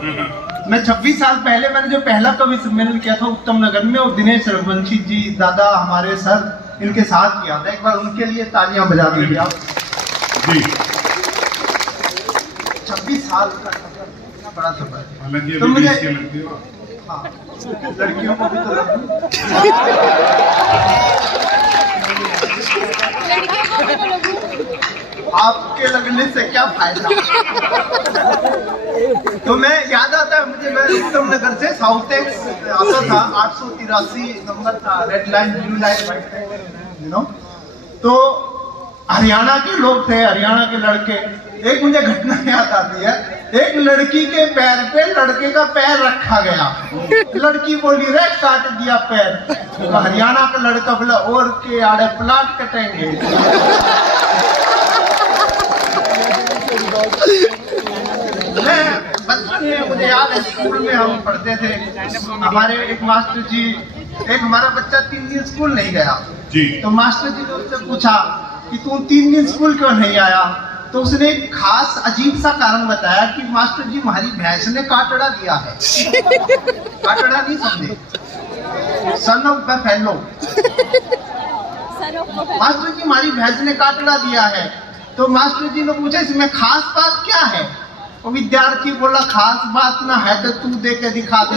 मैं 26 साल पहले मैंने जो पहला कवि सम्मेलन किया था उत्तम नगर में, और दिनेश रघुवंशी जी दादा हमारे सर इनके साथ किया था। एक बार उनके लिए तालियां बजा दीजिए आप जी। 26 साल का इतना बड़ा सफर। तो मुझे हाँ, लड़कियों को भी तो आपके लगने से क्या फायदा। तो मैं याद आता है मुझे, मैं उत्तम नगर से साउथ एक्स आता था, 883 नंबर था, red line blue line white line, you know. तो हरियाणा के लोग थे, हरियाणा के लड़के। एक मुझे घटना याद आती है, एक लड़की के पैर पे लड़के का पैर रखा गया। लड़की बोली रे काट दिया पैर। तो हरियाणा का लड़का बोला और के आड़े प्लाट कटेंगे। बचपन में मुझे याद है, स्कूल में हम पढ़ते थे, हमारे एक मास्टर जी, एक हमारा बच्चा 3 दिन स्कूल नहीं गया जी। तो मास्टर जी ने उससे पूछा कि तू 3 दिन स्कूल क्यों नहीं आया। तो उसने एक खास अजीब सा कारण बताया कि मास्टर जी हमारी भैंस ने काटड़ा दिया है। काटड़ा नहीं समझे, सन ऑफ बफेलो। मास्टर जी हमारी भैंस ने काटड़ा दिया है। तो मास्टर जी ने पूछा इसमें खास बात क्या है। वो विद्यार्थी बोला खास बात ना है तो तू दे के दिखा दे।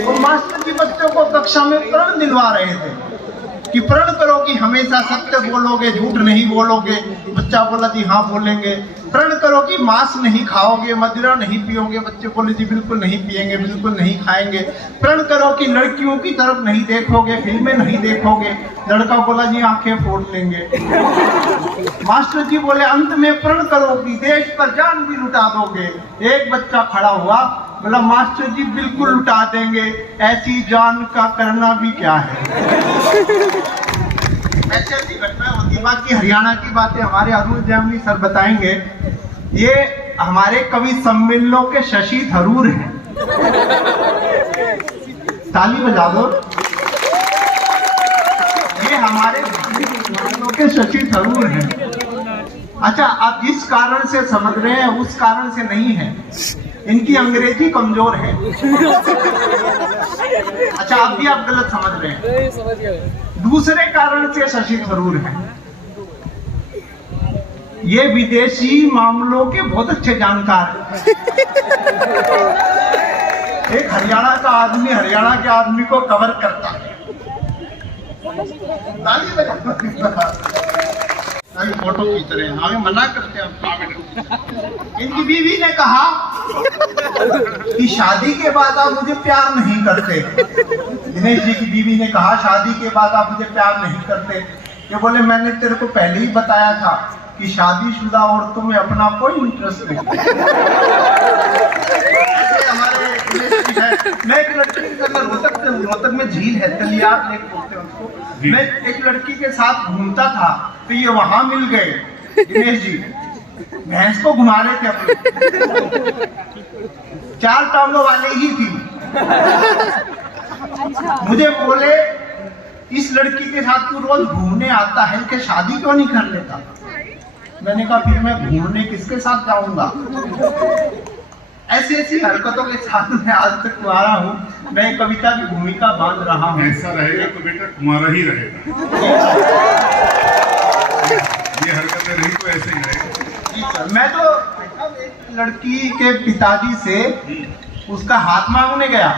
तो मास्टर जी बच्चों को कक्षा में प्रण दिलवा रहे थे कि प्रण करो कि हमेशा सत्य बोलोगे, झूठ नहीं बोलोगे। बच्चा बोला जी हाँ बोलेंगे। प्रण करो कि मांस नहीं खाओगे, मदिरा नहीं पियोगे। बच्चे बोले जी बिल्कुल नहीं पिएंगे, बिल्कुल नहीं खाएंगे। प्रण करो कि लड़कियों की तरफ नहीं देखोगे, फिल्में नहीं देखोगे। लड़का बोला जी आंखें फोड़ लेंगे। मास्टर जी बोले अंत में प्रण करो कि देश पर जान भी लुटा दोगे। एक बच्चा खड़ा हुआ, बोला मास्टर जी बिल्कुल लुटा देंगे, ऐसी जान का करना भी क्या है। ऐसी ऐसी घटना होती है। बाकी हरियाणा की बातें हमारे अरुण जैमिनी सर बताएंगे। ये हमारे कवि सम्मेलनों के शशि थरूर हैं। ताली बजा दो। ये हमारे सम्मेलनों के शशि थरूर हैं। अच्छा, आप जिस कारण से समझ रहे हैं उस कारण से नहीं है, इनकी अंग्रेजी कमजोर है। अच्छा, आप भी आप गलत समझ रहे हैं। दूसरे कारण से शशि थरूर है, ये विदेशी मामलों के बहुत अच्छे जानकार हैं। एक हरियाणा का आदमी हरियाणा के आदमी को कवर करता है। फोटो खींच रहे हैं, हमें मना करते हैं। इनकी बीवी ने कहा कि शादी के बाद आप मुझे प्यार नहीं करते। दिनेश जी की बीवी ने कहा शादी के बाद आप मुझे प्यार नहीं करते। ये बोले मैंने तेरे को पहले ही बताया था कि शादीशुदा औरतों में अपना कोई इंटरेस्ट नहीं। हमारे मैं एक लड़की के साथ रोहतक में झील है, तलियार लेक बोलते हैं उसको। मैं एक लड़की के साथ घूमता था तो ये वहां मिल गए। दिनेश जी भैंस को घुमा रहे थे अपने, 4 टांगों वाले ही थी। मुझे बोले इस लड़की के साथ तू रोज घूमने आता है, कि शादी क्यों नहीं कर लेता। मैंने कहा फिर मैं घूमने किसके साथ जाऊंगा। ऐसी ऐसी हरकतों के साथ मैं आज तक तुम्हारा हूँ। मैं कविता की भूमिका बांध रहा हूँ। ऐसा रहेगा तो बेटा तुम्हारा ही रहेगा। ये हरकतें नहीं तो ऐसे ही रहेगा। मैं तो एक लड़की के पिताजी से उसका हाथ मांगने गया,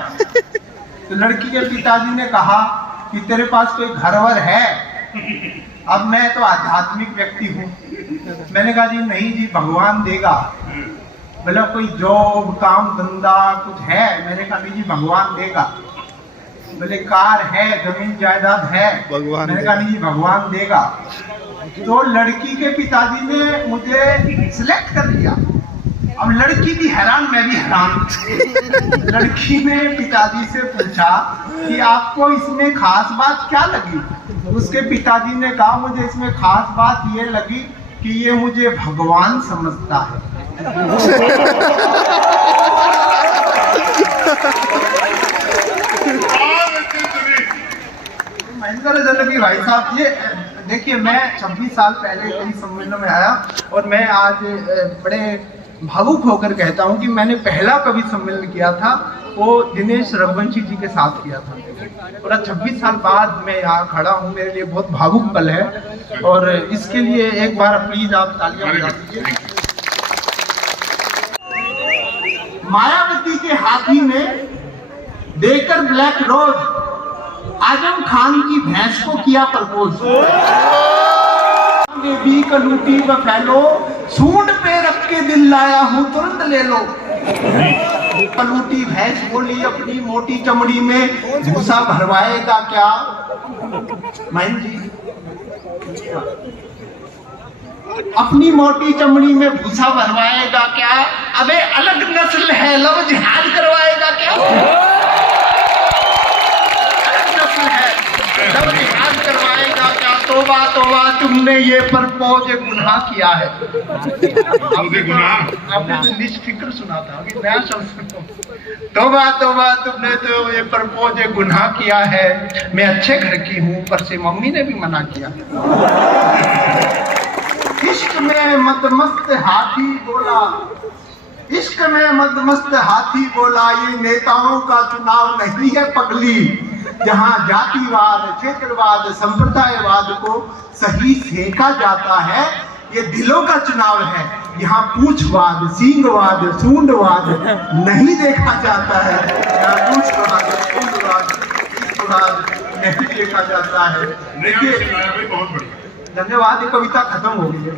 तो लड़की के पिताजी ने कहा कि तेरे पास कोई घरवर है। अब मैं तो आध्यात्मिक व्यक्ति हूँ। मैंने कहा जी नहीं जी, भगवान देगा। बोला कोई जॉब काम धंधा कुछ है। मैंने कहा नहीं जी भगवान देगा। बोले कार है, जमीन जायदाद है। मैंने कहा नहीं जी भगवान देगा। तो लड़की के पिताजी ने मुझे सिलेक्ट कर लिया। अब लड़की भी हैरान, मैं भी हैरान। लड़की ने पिताजी से पूछा कि आपको इसमें खास बात क्या लगी। उसके पिताजी ने कहा मुझे इसमें खास बात ये लगी कि ये मुझे भगवान समझता है। महेंद्र जनकी भाई साहब, ये देखिए, मैं 26 साल पहले कई सम्मेलन में आया और मैं आज बड़े भावुक होकर कहता हूं कि मैंने पहला कवि सम्मेलन किया था वो दिनेश रघुवंशी जी के साथ किया था, और आज 26 साल बाद मैं यहाँ खड़ा हूँ। मेरे लिए बहुत भावुक पल है, और इसके लिए एक बार प्लीज आप तालियां बजा दीजिए। मायावती के हाथी ने देकर ब्लैक रोज आजम खान की भैंस को किया प्रपोज। बेबी कलूटी व फैलो, सूंड पे रख के दिल लाया हूँ तुरंत ले लो। कलूटी भैंस बोली अपनी मोटी चमड़ी में भूसा भरवाएगा क्या? मैन जी, अपनी मोटी चमड़ी में भूसा भरवाएगा क्या? अबे अलग नस्ल है, लव जिहाद करवाएगा क्या? अलग नस्ल है, लव जिहाद करवाएगा क्या? तोबा तोबा, तुमने ये प्रपोज गुनाह किया है। आपने तो निष्फिक्र सुना था, अभी नया शब्द। तोबा तोबा, तुमने तो ये प्रपोज गुनाह किया है। मैं अच्छे घर की हूँ, पर से मम्मी ने भी मना किया। इश्क में मदमस्त हाथी बोला, इश्क में मदमस्त हाथी बोला, ये नेताओं का चुनाव नहीं है पगली, जहां जातिवाद, क्षेत्रवाद, संप्रदायवाद को सही सेका जाता है। ये दिलों का चुनाव है, यहाँ पूछवाद, सींगवाद, सूंडवाद नहीं देखा जाता है। यहाँ पूछवाद, सूंडवाद, सींगवाद नहीं देखा जाता है। देखिए, बहुत बढ़िया, धन्यवाद। ये कविता खत्म हो गई है।